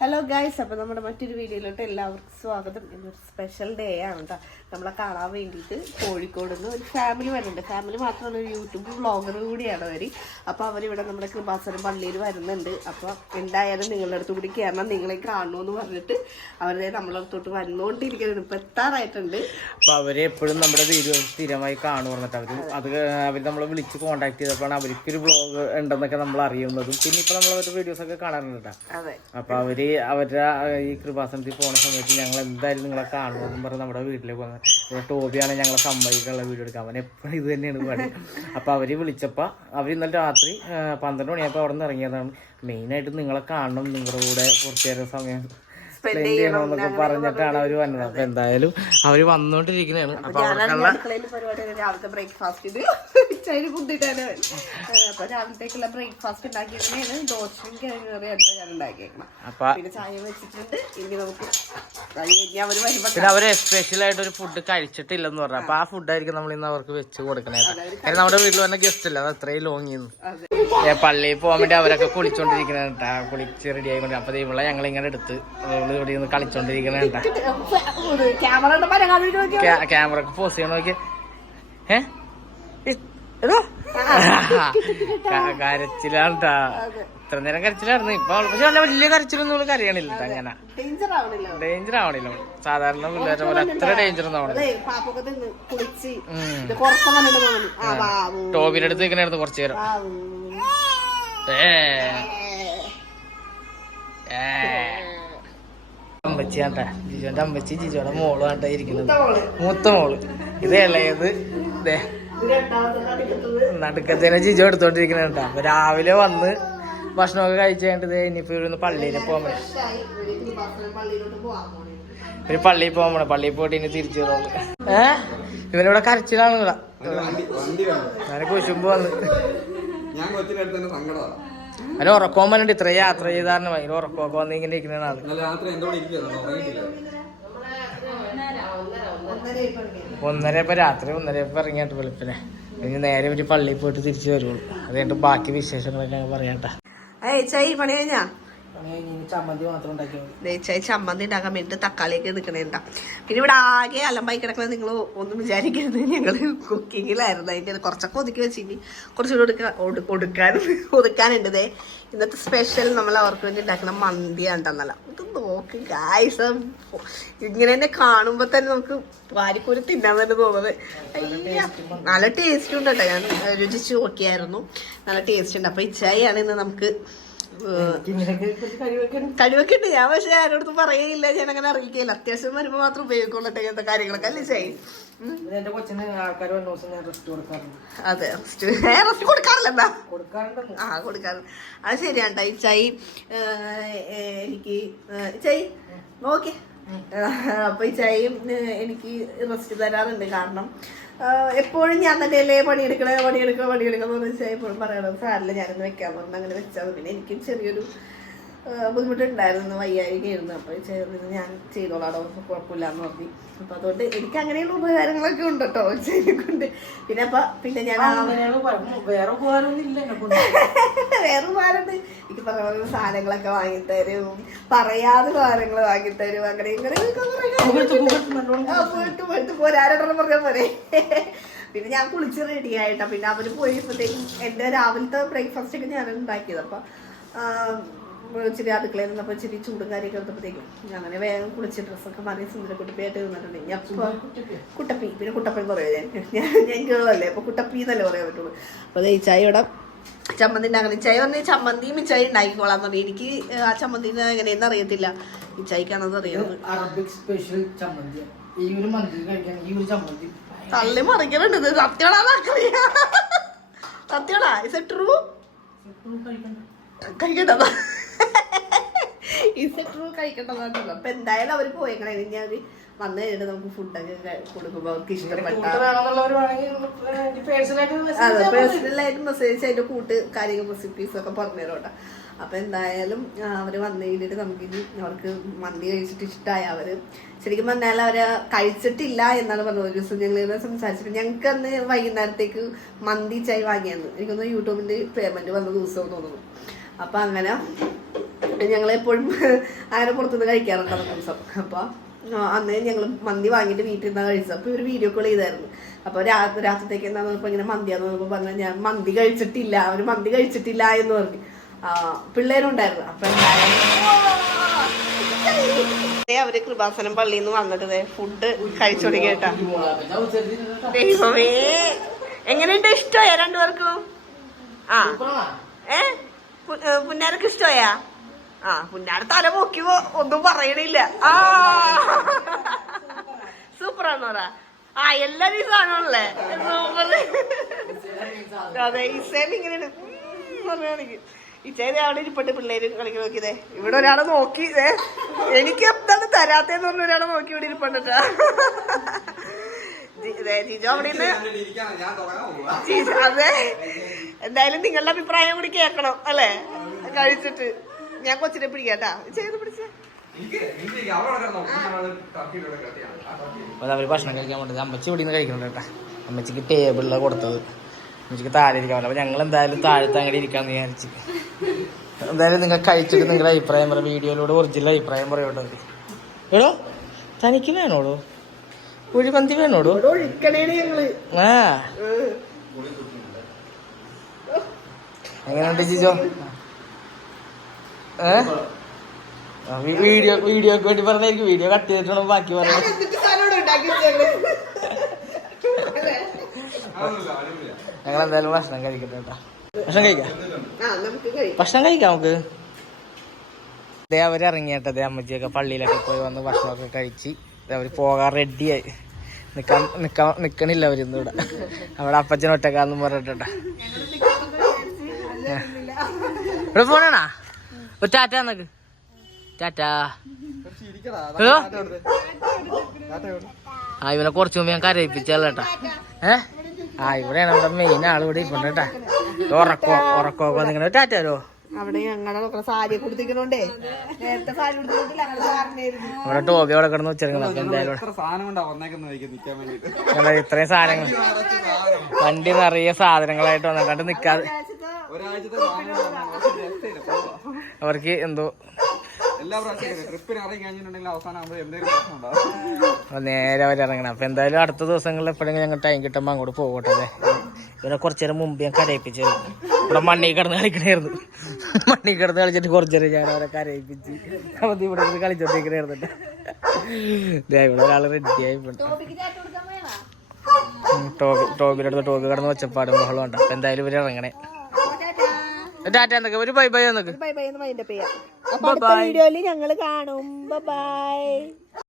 Hello guys അപ്പോൾ നമ്മുടെ മറ്റൊരു വീഡിയോയിലോട്ട് എല്ലാവർക്കും സ്വാഗതം. ഇന്നൊരു സ്പെഷ്യൽ ഡേ ആണ് കേട്ടോ നമ്മളെ കാണാൻ വേണ്ടിയിട്ട് കോഴിക്കോട് നിന്ന് ഒരു ഫാമിലി വരുന്നുണ്ട്. ഫാമിലി മാത്രമല്ല ഒരു യൂട്യൂബ് വ്ളോഗർ കൂടിയാണ് അവർ അപ്പോൾ അവരിവിടെ നമ്മുടെ കൃപാസനം പള്ളിയിൽ വരുന്നുണ്ട്. അപ്പോൾ എന്തായാലും നിങ്ങളുടെ അടുത്ത് കൂടി കയറണം നിങ്ങളെ കാണണമെന്ന് പറഞ്ഞിട്ട് അവരെ നമ്മളെ അടുത്തോട്ട് വന്നുകൊണ്ടിരിക്കുന്നുണ്ട് ഇപ്പോൾ എത്താറായിട്ടുണ്ട്. അപ്പോൾ അവരെ എപ്പോഴും നമ്മുടെ വീഡിയോ സ്ഥിരമായി കാണും പറഞ്ഞിട്ട് അവർ അത് അവർ നമ്മളെ വിളിച്ച് കോണ്ടാക്ട് ചെയ്തപ്പോഴാണ് അവർക്കൊരു ഒരു ബ്ലോഗ് ഉണ്ടെന്നൊക്കെ നമ്മൾ അറിയുന്നതും. പിന്നെ ഇപ്പൊ നമ്മൾ അവരുടെ വീഡിയോസ് ഒക്കെ കാണാറുണ്ട് അതെ. അപ്പൊ അവർ അവരുടെ ഈ കൃപാസനത്തിൽ പോണ സമയത്ത് ഞങ്ങൾ എന്തായാലും നിങ്ങളെ കാണുമെന്നും പറഞ്ഞ് നമ്മുടെ വീട്ടിലേക്ക് വന്നത് ഇവിടെ ടോബിയാണ് ഞങ്ങളെ സമ്മതിക്കുള്ള വീഡിയോ എടുക്കാൻ. അവൻ എപ്പോഴും ഇത് തന്നെയാണ് പണി അപ്പൊ അവർ വിളിച്ചപ്പോൾ അവർ ഇന്നലെ രാത്രി പന്ത്രണ്ട് അപ്പോൾ അവിടെ നിന്ന് ഇറങ്ങിയതാണ് മെയിനായിട്ട് നിങ്ങളെ കാണണം നിങ്ങളുടെ കൂടെ കുറച്ചു നേരം സമയം സ്പെൻഡ് ചെയ്യണമെന്നൊക്കെ പറഞ്ഞിട്ടാണ് അവർ വന്നത്. അപ്പൊ എന്തായാലും അവർ വന്നോണ്ടിരിക്കുന്നതാണ് അപ്പൊ അവർക്കുള്ള അടുക്കളയിൽ ചൈന് കുത്തിട്ടാണ് അപ്പൊ രാവിലത്തേക്കുള്ള ബ്രേക്ക്ഫാസ്റ്റ് ഉണ്ടാക്കിയിരുന്നതാണ് ദോശയും കിഴങ്ങ് കറി അടുത്ത ഞാൻ ഉണ്ടാക്കിയേക്കണം. പിന്നെ ചായ വെച്ചിട്ടുണ്ട്. ഇനി നമുക്ക് പിന്നെ അവർ സ്പെഷ്യൽ ആയിട്ട് ഒരു ഫുഡ് കഴിച്ചിട്ടില്ലെന്ന് പറഞ്ഞു. അപ്പൊ ആ ഫുഡായിരിക്കും നമ്മൾ ഇന്ന് അവർക്ക് വെച്ച് കൊടുക്കണേ കാരണം നമ്മുടെ വീട്ടിൽ വന്ന ഗസ്റ്റ് അല്ല? അത് അത്രയും ലോങ് പള്ളിയിൽ പോകാൻ വേണ്ടി അവരൊക്കെ കുളിച്ചോണ്ടിരിക്കണ കേട്ടാ. കുളിച്ച് റെഡി ആയിക്കൊണ്ട് അപ്പൊ ഇവിടെ ഞങ്ങൾ ഇങ്ങനെ എടുത്ത് ഇവിടെ നിന്ന് കളിച്ചോണ്ടിരിക്കണ കേട്ടാ. ക്യാമറ നോക്കിയാ പോസ് ചെയ്യണ നോക്കി ഏ ഇ- എടോ. ക- കരച്ചിലാണ്. ഇത്ര നേരം കരച്ചിലായിരുന്നു. ഇപ്പൊ പക്ഷെ നല്ല വലിയ കരച്ചിലൊന്നും ഇവൾ കരയണില്ല അങ്ങനെ. ഡേഞ്ചർ ആവണില്ല. സാധാരണ പിള്ളേരെ പോലെ അത്ര ഡേഞ്ചർ ഒന്നും ആവണില്ല. ടോബിന്റെ അടുത്ത് നിൽക്കണായിരുന്നു കുറച്ചു നേരം. ഏ. അമ്മച്ചിയാണ്ടാ ജിജോന്റെ അമ്മച്ചി ജിജോടെ മോൾ ഇരിക്കുന്നത്. മൂത്ത മോൾ. ഇത് ഇളയത്. ഇത് നടുക്കത്തേനെ ജിജോ എടുത്തോണ്ടിരിക്കണ അപ്പൊ രാവിലെ വന്ന് ഭക്ഷണമൊക്കെ കഴിച്ചു കഴിഞ്ഞിട്ട് ഇനിയിപ്പോ ഇവിടുന്ന് പള്ളിയിൽ പോകാൻ ഒരു പള്ളിയിൽ പോകാൻ പോണേ. പള്ളിയിൽ പോയിട്ട് ഇനി തിരിച്ചു വരുള്ളൂ ഏ? ഇവരിവിടെ കരച്ചിലാണ് കുശുമ്പ് വന്ന്. അതിന് ഉറക്കവും പറഞ്ഞിട്ട് ഇത്ര യാത്ര ചെയ്താറിന് ഭയങ്കര ഉറക്കമൊക്കെ വന്ന് ഇങ്ങനെ ഇരിക്കുന്ന ആൾ ഇന്നലെ രാത്രി എന്റെ കൂടെ ഇരിക്കുന്നു ഉറങ്ങിയിട്ടില്ല ഒന്നര ഇപ്പൊ ഉണ്ട്. ഒന്നര ഇപ്പൊ രാത്രി ഒന്നര ഇപ്പൊ ഇറങ്ങിയിട്ട് വെളുപ്പിനെ. ഇനി നേരെ ഒരു പള്ളിയിൽ പോയിട്ട് തിരിച്ചു വരുള്ളൂ. അതുകൊണ്ട് ബാക്കി വിശേഷങ്ങളൊക്കെ പറയാട്ടാ ഏയ് ചൈ പണി കഴിഞ്ഞാ? ചമ്മന്തി മാത്രം ചമ്മന്തി ഉണ്ടാക്കാൻ വേണ്ടിട്ട് തക്കാളിയൊക്കെ എടുക്കണേണ്ട പിന്നെ ഇവിടെ ആകെ അലമ്പായി കിടക്കണത് നിങ്ങൾ ഒന്നും വിചാരിക്കരുത്. ഞങ്ങൾ കുക്കിങ്ങിലായിരുന്നു. അതിന്റെ കുറച്ചൊക്കെ ഒതുക്കി വെച്ചിട്ട് കുറച്ചുകൂടി ഒടുക്കാൻ ഒതുക്കാനുണ്ട് ദേ. ഇന്നത്തെ സ്പെഷ്യൽ നമ്മൾ അവർക്ക് വേണ്ടി ഉണ്ടാക്കുന്ന മന്തിയാണ്ടെന്നല്ല ഇത് നോക്ക് ഗായ്സ് ഇങ്ങനെ തന്നെ കാണുമ്പോൾ തന്നെ നമുക്ക് വാരിക്കൂരി തിന്നാൻ തന്നെ തോന്നുന്നത്. നല്ല ടേസ്റ്റ് ഉണ്ട് കേട്ടോ ഞാൻ രുചിച്ച് നോക്കിയായിരുന്നു. നല്ല ടേസ്റ്റ് ഉണ്ട്. അപ്പോൾ ഇച്ചായാണ് ഇന്ന് നമുക്ക് കഴിവൊക്കെയുണ്ട് ഞാൻ പക്ഷെ ആരോടത്തും പറയില്ല ഞാൻ അങ്ങനെ അറിയിക്കില്ല അത്യാവശ്യം വരുമ്പോ മാത്രം ഉപയോഗിക്കുള്ളട്ടെ ഇങ്ങനത്തെ കാര്യങ്ങളൊക്കെ അല്ലേ ചെയ് എന്റെ കൊച്ചിന് ആൾക്കാർ വന്ന ദിവസം ഞാൻ റെസ്റ്റ് കൊടുക്കാറുണ്ട്. അതെ റെസ്റ്റ് റെസ്റ്റ് കൊടുക്കാറില്ല എന്താ കൊടുക്കാറുണ്ട് ആ കൊടുക്കാറുണ്ട് അത് ശരിയാണ് ഈ ഇച്ചായി എനിക്ക് ചൈ ഇച്ചായി നോക്കി അപ്പൊ ഇച്ചായും ഏഹ്, എനിക്ക് റെസ്റ്റ് തരാറുണ്ട് കാരണം എപ്പോഴും ഞാൻ തന്നെ അല്ലേ പണിയെടുക്കണേ പണിയെടുക്കുക പണിയെടുക്കുക എന്ന് പറഞ്ഞാൽ എപ്പോഴും പറയണം. സാറില്ല ഞാനൊന്ന് വെക്കാൻ പറഞ്ഞു അങ്ങനെ വെച്ചാൽ പിന്നെ എനിക്കും ചെറിയൊരു ബുദ്ധിമുട്ടുണ്ടായിരുന്നു വയ്യായികയായിരുന്നു. അപ്പോൾ ചേർന്ന് ഞാൻ ചെയ്തോളാടോ കുഴപ്പമില്ല എന്ന് പറഞ്ഞു. അപ്പൊ അതുകൊണ്ട് എനിക്ക് അങ്ങനെയുള്ള ഉപകാരങ്ങളൊക്കെ ഉണ്ട് കേട്ടോ കൊണ്ട് പിന്നെ അപ്പൊ പിന്നെ ഞാൻ വേറെ ഉപകാരമൊന്നും ഇല്ല എന്നെ കൊണ്ട്. വേറെ ഉപകാരമുണ്ട്. എനിക്ക് പറഞ്ഞ സാധനങ്ങളൊക്കെ വാങ്ങിത്തരും. പറയാതെ സാധനങ്ങൾ വാങ്ങിത്തരും. അങ്ങനെ ഇങ്ങനെ പോയിട്ട് പോയിട്ട് പോരാരോടെന്ന് പറഞ്ഞാൽ പോരെ പിന്നെ ഞാൻ കുളിച്ച് റെഡി ആയിട്ടാ. പിന്നെ അവർ പോയപ്പോഴത്തേക്കും എന്റെ രാവിലത്തെ ബ്രേക്ക്ഫാസ്റ്റ് ഒക്കെ ഞാൻ ഉണ്ടാക്കിയത്. അപ്പൊ ഇച്ചിരി അടുക്കളയിൽ നിന്നപ്പോൾ ഇച്ചിരി ചൂടും കാര്യമൊക്കെ എടുത്തപ്പോഴത്തേക്കും ഞാൻ അങ്ങനെ വേഗം കുളിച്ച് ഡ്രസ്സൊക്കെ മാറി സുന്ദര കുട്ടപ്പിയായിട്ട് നിന്നിട്ടുണ്ട് ഞാൻ അപ്പൊ കുട്ടപ്പി പിന്നെ കുട്ടപ്പൻ പറയാം ഞാൻ ഞാൻ കേളല്ലേ അപ്പൊ കുട്ടപ്പി എന്നല്ലേ പറയാൻ പറ്റുള്ളൂ. അപ്പൊ ദേ ഈ ചായയുടെ ചമ്മന്തി ഉണ്ടാക്കണം. ചായ പറഞ്ഞ ചമ്മന്തിയും ഇച്ചായി ഉണ്ടാക്കിക്കോളാം പറഞ്ഞു എനിക്ക് ആ ചമ്മന്തി എങ്ങനെയെന്ന് അറിയത്തില്ല. ഇച്ചായിക്കാണെന്ന് അറിയുന്നത് അറബിക് സ്പെഷ്യൽ ചമ്മന്തി. ഈ ഒരു മന്തി കഴിക്കാൻ ഈ ഒരു ചമ്മന്തി. തള്ളി മറിക്കലുണ്ട്. ഇത് സത്യമാണോ? സത്യമാണോ ഇസ് ട്രൂ കഴിക്കണ്ടതാ ഇസ് ട്രൂ കഴിക്കേണ്ടതാണല്ലോ അപ്പൊ എന്തായാലും അവർ പോയേക്കണേ. ഇനി അത് വന്നു കഴിഞ്ഞിട്ട് നമുക്ക് ഫുഡൊക്കെ കൊടുക്കുമ്പോ അവർക്ക് ഇഷ്ടപ്പെട്ട പേഴ്സണലായിട്ട് അതെ പേഴ്സണലായിട്ട് മെസ്സേജ് അതിന്റെ കൂട്ട് കാര്യങ്ങൾ റെസിപ്പീസ് ഒക്കെ പറഞ്ഞു കേട്ടോ. അപ്പൊ എന്തായാലും അവർ വന്നു കഴിഞ്ഞിട്ട് നമുക്ക് ഇനി അവർക്ക് മന്തി കഴിച്ചിട്ട് ഇഷ്ടമായ അവർ ശരിക്കും പറഞ്ഞാൽ അവർ കഴിച്ചിട്ടില്ല എന്നാണ് പറഞ്ഞത്. ഒരു ദിവസം ഞങ്ങൾ സംസാരിച്ചിട്ട് ഞങ്ങൾക്ക് അന്ന് വൈകുന്നേരത്തേക്ക് മന്തി ചായ വാങ്ങിയെന്ന് എനിക്കൊന്ന് യൂട്യൂബിന്റെ പേയ്മെന്റ് വന്ന ദിവസം തോന്നുന്നു. അപ്പൊ അങ്ങനെ ഞങ്ങൾ എപ്പോഴും അങ്ങനെ പുറത്തുനിന്ന് കഴിക്കാറുണ്ട് അന്നത്തെ ദിവസം അപ്പൊ ആ, അന്ന് ഞങ്ങൾ മന്തി വാങ്ങിയിട്ട് വീട്ടിൽ നിന്നാണ് കഴിച്ചത്. അപ്പോൾ ഇവർ വീഡിയോ കോൾ ചെയ്തായിരുന്നു. അപ്പോൾ രാത്രി രാത്രിത്തേക്ക് എന്താന്ന് പറഞ്ഞപ്പോ ഇങ്ങനെ മന്തിയാന്ന് പറഞ്ഞപ്പോ പറഞ്ഞ ഞാൻ മന്തി കഴിച്ചിട്ടില്ല. അവർ മന്തി കഴിച്ചിട്ടില്ല എന്ന് പറഞ്ഞു. പിള്ളേരുണ്ടായിരുന്നു. അപ്പൊ അവർ കൃപാസനം പള്ളിയിൽ നിന്ന് വന്നിട്ട് ഫുഡ് കഴിച്ചു തുടങ്ങി കേട്ടാ. ദൈവമേ. എങ്ങനെയുണ്ട്? ഇഷ്ടമായോ രണ്ടുപേർക്കും? ആ. ഏ, പുന്നാരക്ക് ഇഷ്ടമായാ? ആ പുന്നാട് തല പൊക്കി പോ- ഒന്നും പറയണില്ല. ആ. സൂപ്പറാണോടാ ആ എല്ലാരും ഈ സാധനമാണല്ലേ? സൂപ്പർ അതെ ഇസേം ഇങ്ങനെയാണ്. പറയുകയാണെങ്കിൽ ഈ ചേരി അവിടെ ഇരിപ്പട്ട് പിള്ളേര് കളിക്കാൻ നോക്കിയതേ ഇവിടെ ഒരാളെ നോക്കി ഇതേ എനിക്ക് എന്താണ് തരാത്തേന്ന് പറഞ്ഞ ഒരാളെ നോക്കി ഇവിടെ ഇരിപ്പണ്ടാ ജിജോ അവിടെ നിന്ന് അതെ. എന്തായാലും നിങ്ങളുടെ അഭിപ്രായം കൂടി കേൾക്കണം അല്ലേ? കഴിച്ചിട്ട്. ഞാൻ കൊച്ചിനെ പിടിക്കാട്ടാ. ചെയ്ത് പിടിച്ച? അവർ ഭക്ഷണം കഴിക്കാൻ വേണ്ടത് അമ്മച്ചി ഇവിടെ നിന്ന് കഴിക്കുന്നുണ്ട് കേട്ടാ. അമ്മച്ചിക്ക് ടേബിളിലാണ് കൊടുത്തത്. അമ്മച്ചിക്ക് താഴെ ഇരിക്കാൻ പറ്റില്ല. അപ്പൊ ഞങ്ങൾ എന്തായാലും താഴത്തെ അങ്ങനെ ഇരിക്കാന്ന് വിചാരിച്ച്. എന്തായാലും നിങ്ങൾ കഴിച്ചിട്ട് നിങ്ങളുടെ അഭിപ്രായം പറയാം വീഡിയോയിലൂടെ ഒറിജിനൽ അഭിപ്രായം പറയോട്ടോ എടോ തനിക്ക് വേണോടോ? കുഴിപന്തി വേണോടോ? ആ. എങ്ങനെയുണ്ട് ജിജോ? വീഡിയോ വീഡിയോക്ക് വേണ്ടി പറഞ്ഞായിരിക്കും. വീഡിയോ കട്ട് ചെയ്തിട്ടാണ് ബാക്കി പറയാം ഞങ്ങൾ എന്തായാലും ഭക്ഷണം കഴിക്കട്ടെ കേട്ടോ. ഭക്ഷണം കഴിക്കാം? ഭക്ഷണം കഴിക്കാം നമുക്ക്. അതെ അവർ ഇറങ്ങിയിട്ടതേ അമ്മച്ചിയൊക്കെ പള്ളിയിലൊക്കെ പോയി വന്ന് ഭക്ഷണമൊക്കെ കഴിച്ച് അവർ പോകാൻ റെഡിയായി നിക്കാൻ നിക്കാൻ നിക്കണില്ല അവരിന്ന് ഇവിടെ. അവിടെ അപ്പച്ചൻ ഒറ്റക്കാന്നും പറഞ്ഞിട്ടാ ഇവിടെ പോണാ ഒരു ടാറ്റ എന്നൊക്കെ ടാറ്റാ. ആ ഇവനെ കുറച്ച് മുമ്പ് ഞാൻ കരയിപ്പിച്ചല്ലേട്ടാ ഏ? ആ ഇവിടെയാണ് നമ്മുടെ മെയിൻ ആൾ ഇവിടെ ഇപ്പൊ കേട്ടാ ഉറക്കോ ഉറക്കോ നിങ്ങനെ ടാറ്റാലോ അവിടെ ഞങ്ങളുടെ മക്കളെ സാരി കൊടുത്തിരിക്കണോണ്ടേ നേരത്തെ സാരി ഇവിടെ ടോബി അവിടെ കിടന്ന് വെച്ചിരിക്കണം. ഇത്രയും സാധനങ്ങൾ വണ്ടി നിറയെ സാധനങ്ങളായിട്ട് വന്നിട്ട് നിക്കാതെ. കൊണ്ടാ. അവർക്ക് എന്തോ നേരെ അവർ ഇറങ്ങണം. അപ്പൊ എന്തായാലും അടുത്ത ദിവസങ്ങളിൽ എപ്പോഴെങ്കിലും ഞങ്ങൾ ടൈം കിട്ടുമ്പോൾ അങ്ങോട്ട് പോകട്ടെ അല്ലേ? ഇവരെ കുറച്ചു നേരം മുമ്പ് ഞാൻ കരയിപ്പിച്ചു ഇവിടെ മണ്ണി കിടന്ന് കളിക്കണായിരുന്നു. മണ്ണി കിടന്ന് കളിച്ചിട്ട് കുറച്ചു നേരം ഞാൻ അവരെ കരയിപ്പിച്ച് അപ്പൊ ഇവിടെ നിന്ന് കളിച്ചോണ്ടിരിക്കണായിരുന്നു ഇവിടെ ഒരാൾ റെഡിയായി ടോബിയുടെ അടുത്ത് ടോബി കിടന്ന് ഒച്ചപ്പാടും ബഹളം ഉണ്ട്. അപ്പൊ എന്തായാലും ഇവർ ഇറങ്ങണേ. ടാറ്റ എന്നൊക്കെ. ഒരു ബൈ ബൈ എന്നൊക്കെ. ബൈ ബൈ എന്ന് മൈൻഡപ്പ് ചെയ്യാം. അപ്പൊ അടുത്ത വീഡിയോയിൽ ഞങ്ങൾ കാണും. ബൈ